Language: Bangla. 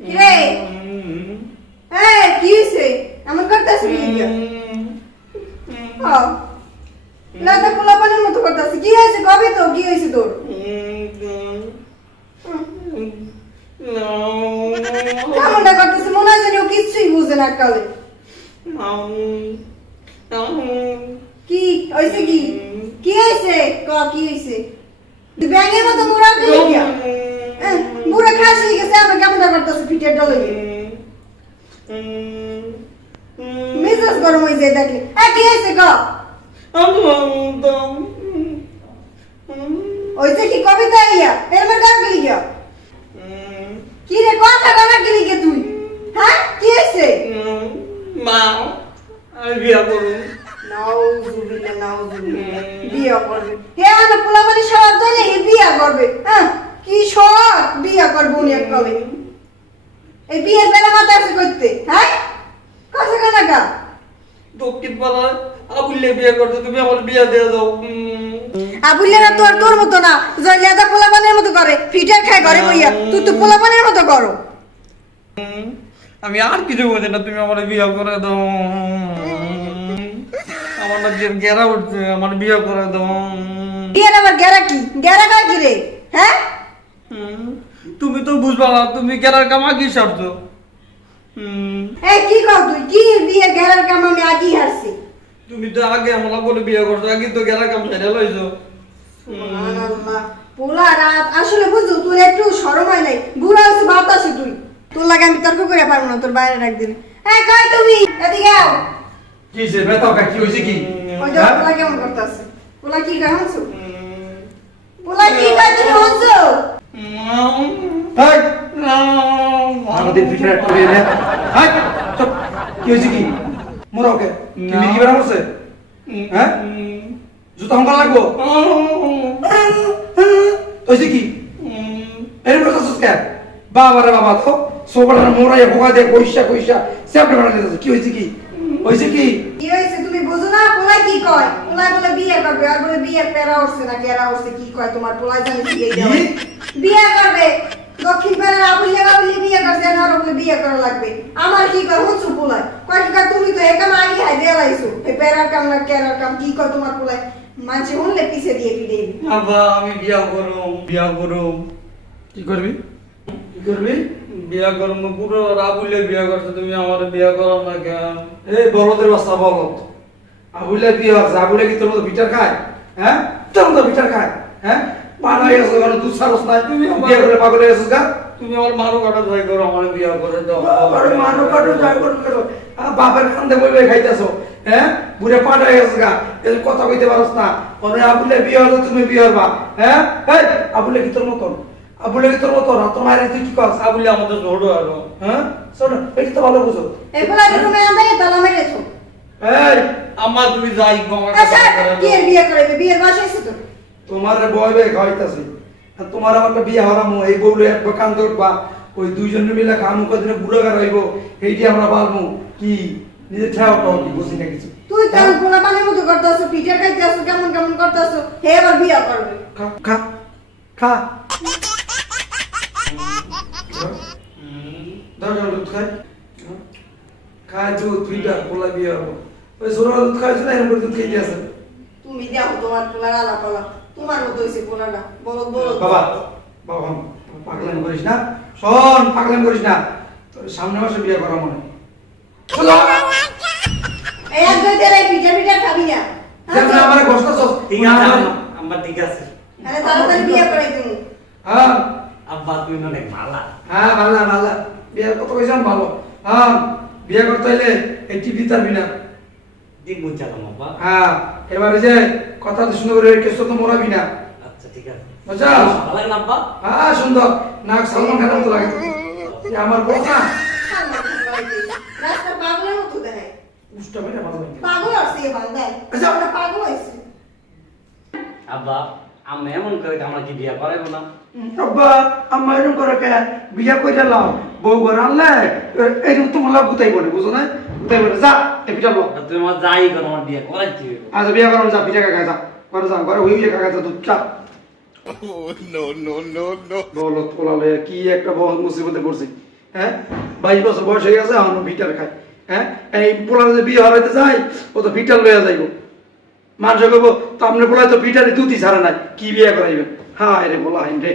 কিরে কি হয়েছে এমন করতেছিস লাদা পোলাপানের মতো করতেছিস কি হয়েছে কবে তো কি হয়েছে তোর কেমনটা করতেছিস মনে হয় জানি ও কিছুই বুঝে না কালে কি হয়েছে কি কি হয়েছে কি হয়েছে তুই ব্যাঙের মতো মোড়া দিলি গিয়া বুড়া খাসি গেছে আমি কেমনটা করতেছিস পিঠের ডলে মেজাজ গরম হয়ে যায় দেখলে কি হয়েছে ওইছে কি কবিতা ইয়া এরবার গান গেলি গিয়া কি রে কথা গানা গেলি গে তুই হ্যাঁ কি হয়েছে মা আমি বিয়া করব নাউজুবিল্লাহ বিয়া করবে কে আনা পোলাপানি সব জানে হে বিয়া করবে হ্যাঁ কি শখ বিয়া করবে উনি একবারে এই বিয়ের বেলা মাথা আছে করতে হ্যাঁ কথা গানা গা দক্ষিণ পাড়ায় আবুল্লে বিয়ে করতে তুমি আমার বিয়া দিয়ে দাও আবুল্লে না তোর মতো না জয়লিয়াদা পোলাপানের মতো করে ফিটার খায় ঘরে বইয়া তুই তো পোলাপানের মতো করো আমি আর কিছু বলছি না তুমি আমার বিয়ে করে দাও আমার না গেরা উঠছে আমার বিয়ে করে দাও বিয়ের আবার গেরা কি গেরা কাজ রে হ্যাঁ তুমি তো বুঝবা না তুমি গেরার কাম আগে সারছো এই কি কর তুই কি বিয়ে গেরার কাম আমি আগেই হারছি তুমি তো আগে আমার বলে বিয়ে করছো আগে তো গেরার কাম ছেড়ে লইছো সুবহানাল্লাহ পুরা রাত আসলে বুঝছো তোর একটু শরম হয় নাই বুড়া হচ্ছে বাতাসে তুই তোর লাগে আমি তর্ক করে পারবো না তোর বাইরে রাখ দিন কই তুমি এদিকে আও কি সে বেতা কি হইছে কি ওই যে পোলা কেমন করতেছে পোলা কি কয় হনছো পোলা কি কয় তুমি হনছো হাই আমাদের পিছনে করে নে হাই চুপ কি হইছে কি মোরা ওকে কি মিকি বেরা করছে হ্যাঁ জুতা হঙ্কা লাগবো হইছে কি এর করছস কে বাবা রে বাবা তো সোবলার মোরাই ভোগা দে কইসা সেপটে বানা দিতেছে কি হইছে কি কি হইছে তুমি বুঝো না পোলা কি কয় পোলা বলে বিয়ে করবে আর বলে বিয়ে পেরা উঠছে না কেরা উঠছে কি কয় তোমার পোলা জানি কি বিয়ে করবে দক্ষিণ পাড়ার আবুল্লে বাবুল্লে বিয়ে করছে না বলে বিয়ে করা লাগবে আমার কি কয় হুঁচু পোলা কয় কি কয় তুমি তো একা মাগি হাই দেলাইছো এ পেরার কাম না কেরার কাম কি কয় তোমার পোলা মাঝে হুনলে পিছে দিয়ে পিড়ে আবা আমি বিয়া করব কি করবি বিয়া করব পুরো রাবুলে বিয়া করছো তুমি আমার বিয়া করো না কেন এই বলদের বাচ্চা বলদ আবুলে বিয়ে আছে আবুলে কি তোর মতো বিটার খায় হ্যাঁ তোর মতো বিটার খায় হ্যাঁ পাড়ায় আসো কারণ দুধ সারস নাই তুমি বিয়ে করে পাগল হয়ে গেছিস গা তুমি আমার মারো কাটা যাই করো আমার বিয়া করে দাও আবার মানো কাটো যাই করো বাবার খান্দে বইবে খাইতেছো হ্যাঁ বুড়ে পাড়ায় গেছিস গা এই কথা কইতে পারছ না ওরে আবুলে বিয়ে হলো তুমি বিয়ে হবা হ্যাঁ এই আবুলে কি তোর মতন আবুলে কি তোর মতন আর তোমার তুই কি করছ আবুলে আমাদের ছোট আরো হ্যাঁ শোন এটা তো ভালো বুঝো এই পোলা রুমে আনতে তালা মেরেছো এই আম্মা তুমি যাই গো আচ্ছা কি বিয়ে করবে বিয়ের বয়স হইছে তো তোমার বয়বে খাওয়াইতাছি আর তোমার আমার বিয়ে হরামো এই বউলে এক কান ধরবা ওই দুইজনে মিলে খামু কদিনে বুড়ো গা রইব এইটি আমরা পালমু কি নিজে ঠেও পাও কি বুঝি না কিছু তুই তো পোলা পানির মতো করতেছো পিঠে খাইতেছো কেমন করতেছো হে আবার বিয়ে করবে খা খা খা দাঁড়া দুধ খাই খাই দুধ পিঠা পোলা বিয়ে হবো ওই সোনা দুধ খাইছ না এরকম দুধ খেয়ে আছে তুমি দেখো তোমার পোলা গালা পালা তোমার মতো হইছে পোলাটা বলদ বাবা বাবা পাগলামি করিস না শোন পাগলামি করিস না তোর সামনে মাসে বিয়ে করা মনে এই এক দুই দিন এই পিঠা খাবি না যেমন আমার কষ্ট সব ঠিক আছে আম্মা ঠিক আছে আরে তাড়াতাড়ি বিয়ে করে দিমু হ্যাঁ আব্বা তুমি অনেক ভালো হ্যাঁ ভালো বিয়ে কত কইছাম ভালো হ্যাঁ বিয়ে করতে হইলে এই টিভি তারবি না দিন বুঝালাম আব্বা হ্যাঁ এবারে যে কথা সুন্দর করে কেস তো মোরাবি না আচ্ছা ঠিক আছে বুঝছো ভালো লাগে না আব্বা হ্যাঁ সুন্দর নাক সালমান খানের মতো লাগে এই আমার বউ না রাস্তা পাগলের মতো দেয় উষ্টা মেরে ভালো লাগে পাগল আছে বান্দায় আচ্ছা। আমরা পাগল হইছে আব্বা আমি এমন করে আমরা কি বিয়া করাইবো না আব্বা আম্মা এরকম করে কে বিয়া কইরা লাও বউ ঘর আনলে এরকম তো মলা গুতাই বলে বুঝো না গুতাই বলে যা এই পিঠা লো তুমি আমার যাই করো আমার বিয়া করাইছি আজ বিয়া করো যা পিঠা কাকা যা ঘরে ঘরে হই কাকা যা দুধ চা বলো তোলা লইয়া কি একটা বড় মুসিবতে পড়ছি। হ্যাঁ 22 বছর বয়স হয়ে গেছে এখনো ভিটার খায়। হ্যাঁ এই পোলা যদি বিয়ে হারাইতে যায় ও তো ভিটার লইয়া যাইব। মানুষ কইব তো আপনি পোলা তো ভিটারে দুধই ছাড়া নাই কি বিয়ে করাইবেন। হ্যাঁ রে বলা হাইন রে।